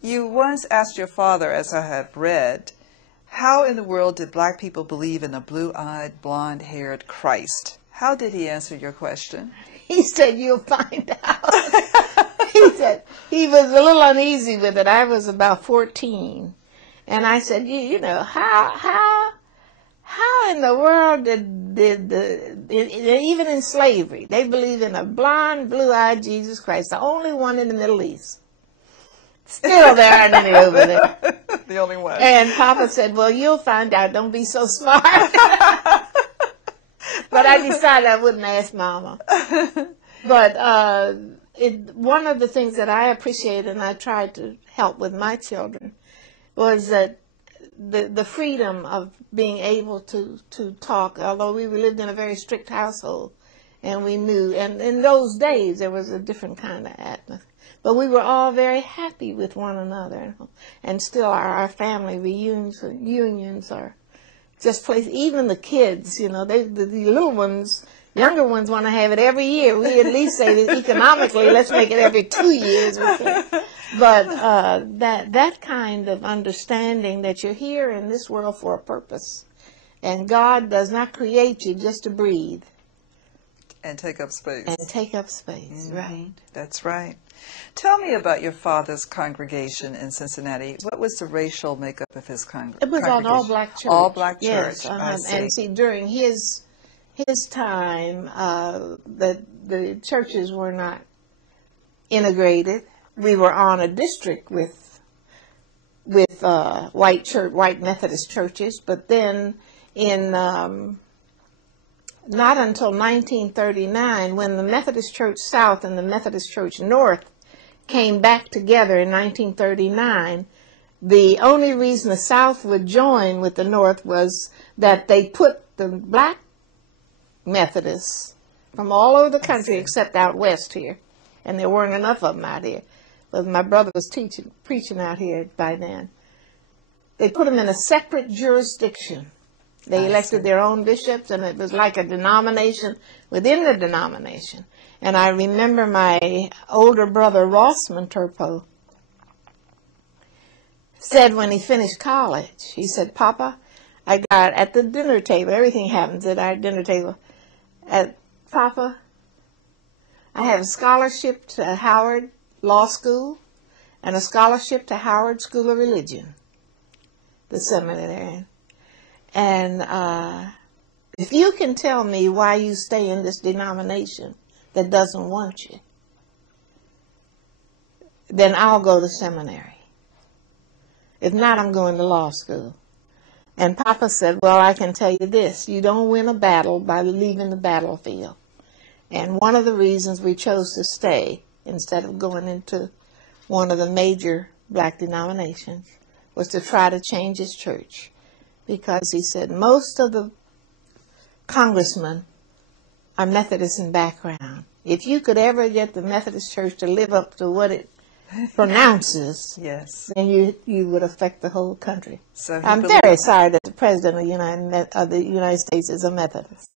You once asked your father, as I have read, how in the world did black people believe in a blue-eyed, blonde-haired Christ? How did he answer your question? He said, you'll find out. He said, he was a little uneasy with it. I was about 14. And I said, you know, how in the world did even in slavery, they believe in a blonde, blue-eyed Jesus Christ, the only one in the Middle East. Still, there aren't any over there. The only one. And Papa said, well, you'll find out. Don't be so smart. But I decided I wouldn't ask Mama. But one of the things that I appreciate, and I tried to help with my children, was that the freedom of being able to talk, although we lived in a very strict household, and we knew, and in those days there was a different kind of atmosphere. But we were all very happy with one another, and still our family reunions are just places. Even the kids, you know, the little ones, younger ones want to have it every year. We at least say that economically, let's make it every 2 years. But that kind of understanding that you're here in this world for a purpose, and God does not create you just to breathe. And take up space. And take up space, right. That's right. Tell me about your father's congregation in Cincinnati. What was the racial makeup of his congregation? It was an all-black church. All-black church, yes, I see. And see, during his time, the churches were not integrated. We were on a district with white Methodist churches, but then in not until 1939, when the Methodist Church South and the Methodist Church North came back together in 1939, the only reason the South would join with the North was that they put the black Methodists from all over the country except out west here, and there weren't enough of them out here. But my brother was preaching out here by then. They put them in a separate jurisdiction. They elected their own bishops, and it was like a denomination within the denomination. And I remember my older brother, Ross Monterpo, said when he finished college, he said, Papa, I got at the dinner table, everything happens at our dinner table, Papa, I have a scholarship to Howard Law School and a scholarship to Howard School of Religion, the seminary. And if you can tell me why you stay in this denomination that doesn't want you, then I'll go to seminary. If not, I'm going to law school. And Papa said, well, I can tell you this, you don't win a battle by leaving the battlefield. And one of the reasons we chose to stay instead of going into one of the major black denominations was to try to change his church. Because he said most of the congressmen are Methodist in background. If you could ever get the Methodist Church to live up to what it pronounces, yes, then you would affect the whole country. So I'm very sorry that the President of the United States is a Methodist.